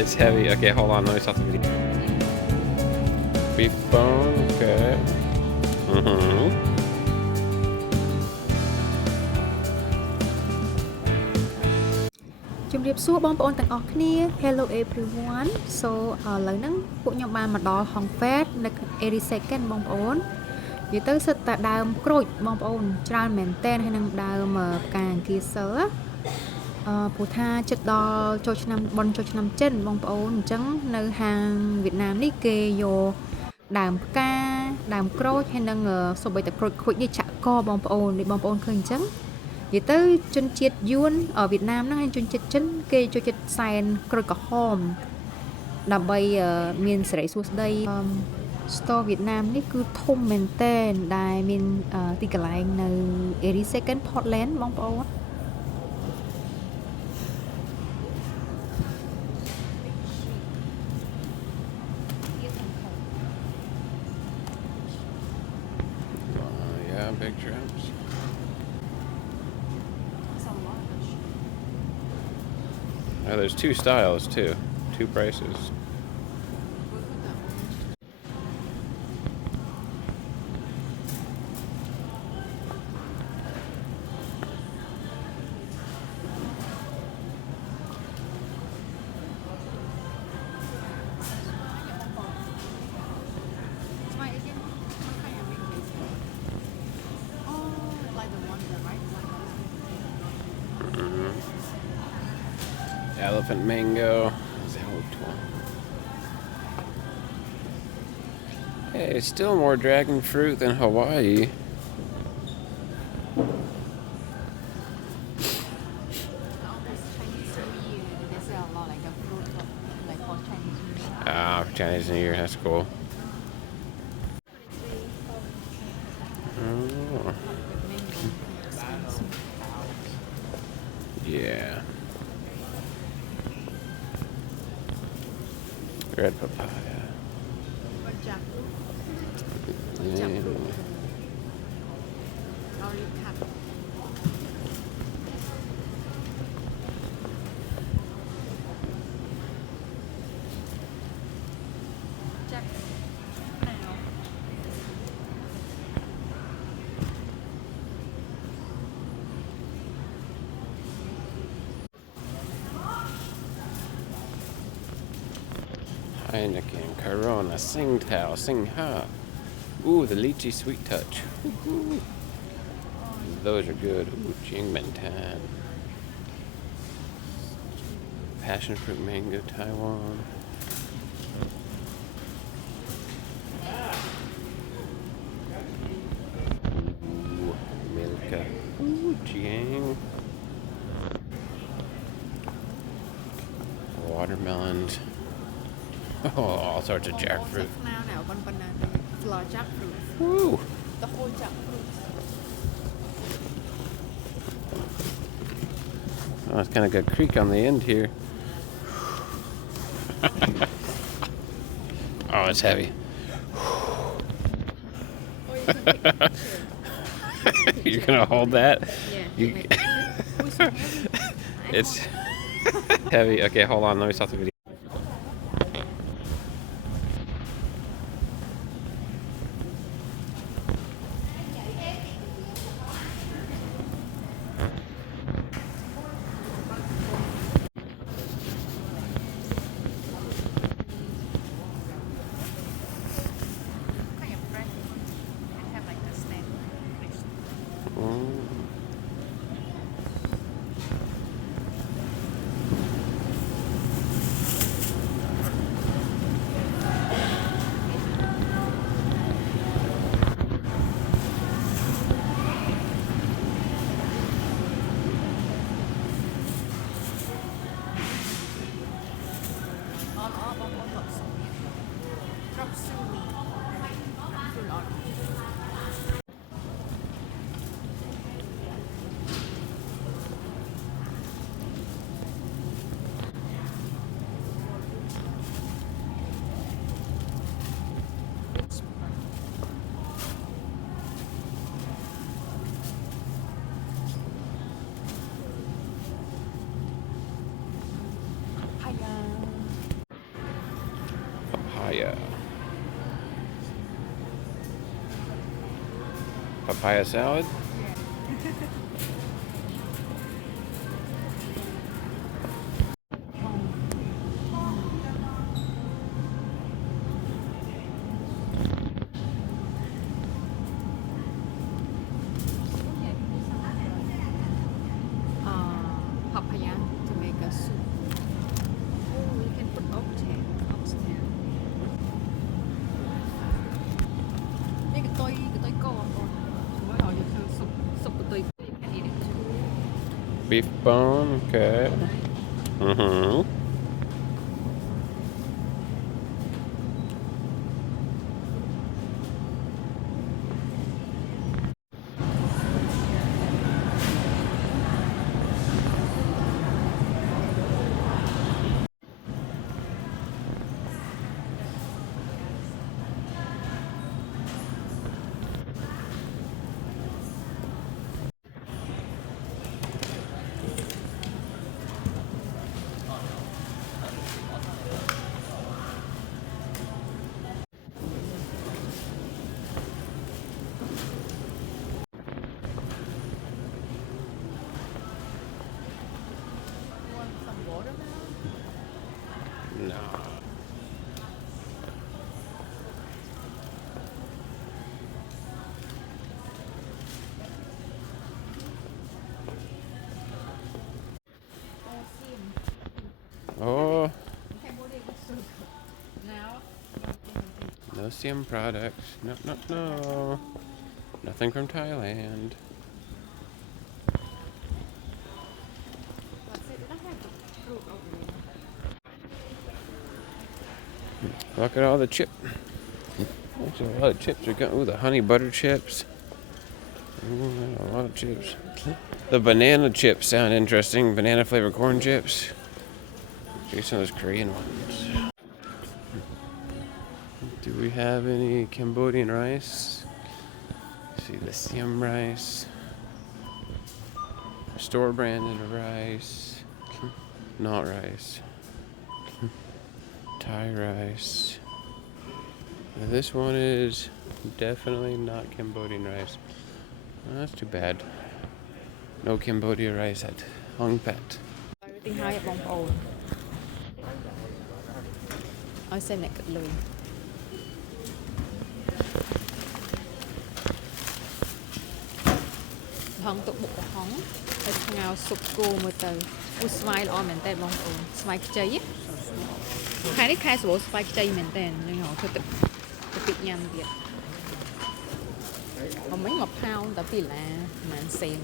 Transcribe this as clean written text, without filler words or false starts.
It's heavy. Okay, hold on. Let me stop the video. Beef bone. Okay. Hello everyone. So ឥឡូវហ្នឹងពួកខ្ញុំបានមកដល់ Hong Phat នៅ Area Second បងប្អូននិយាយទៅសិតតែដើមក្រូចបងប្អូនច្រើនមែនតើហើយនឹងដើមផ្កាអង្គាសីលព្រោះថាចិត្តដល់ចូលឆ្នាំបនចូលឆ្នាំចិនបងប្អូនអញ្ចឹងនៅហាងវៀតណាមនេះគេយកដើមផ្កាដើមក្រូចហើយនឹងសូម្បីតែក្រូចខូចនេះចាក់កបងប្អូននេះបងប្អូនឃើញអញ្ចឹងនិយាយទៅជនជាតិយួនវៀតណាមហ្នឹងហើយជនជាតិចិនគេចូលចិត្តសែនក្រូចក្រហមដើម្បីមានសេរីសួស្តីstore វៀតណាមនេះគឺធំមែនតើដែលមានទីកន្លែងនៅ Area Second Portland បងប្អូន Yeah, big drums. Oh, there's two styles too, two prices. Elephant mango. Is that which one? Hey, still more dragon fruit than Hawaii. Ah, Chinese New Year, that's cool. Oh. Yeah. Red papaya. Yeah. Heineken, Corona, Tsingtao, Tsingha. Ooh, the lychee sweet touch. Woo-hoo. Those are good. Ooh, Jingmentan. Passion fruit mango, Taiwan. Ooh, Milka. Ooh, Jiang. Watermelons. Oh, all sorts of jackfruit. Woo! The whole jackfruit. Oh, it's kind of got a creak on the end here. Oh, it's heavy. You're gonna hold that? Yeah. It's heavy. Okay, hold on. Let me stop the video. papaya salad. Papaya to make a soup. Oh, you can put oxtail. Cái tô con. Chúng nó gọi là súp của tôi. You can eat it too. Beef bone, okay. Mm-hmm. Want some watermelon? No. Oh, Now, no Siam products. No, no, no. Nothing from Thailand. Look at all the chip. There's a lot of chips. Ooh, the honey butter chips. Ooh, a lot of chips. The banana chips sound interesting. Banana flavored corn chips. Maybe some of those Korean ones. Do we have any Cambodian rice? See the Siam rice. Store branded rice. Not rice. Thai rice. This one is definitely not Cambodian rice. Well, that's too bad. No Cambodia rice at Hong Phat. everything high at Bong Ôn. Ôi xem này cực lùi. Hong tụ bụng của hóng. Hơi ngào sụp cô một từ. Ui smile on mình tên Bong Ôn. Smile cháy á. Khai đấy khai số smile cháy mình tên. Nhưng họ thôi tự nhằm việc. Còn mấy ngọc hao tại vì là màn xem.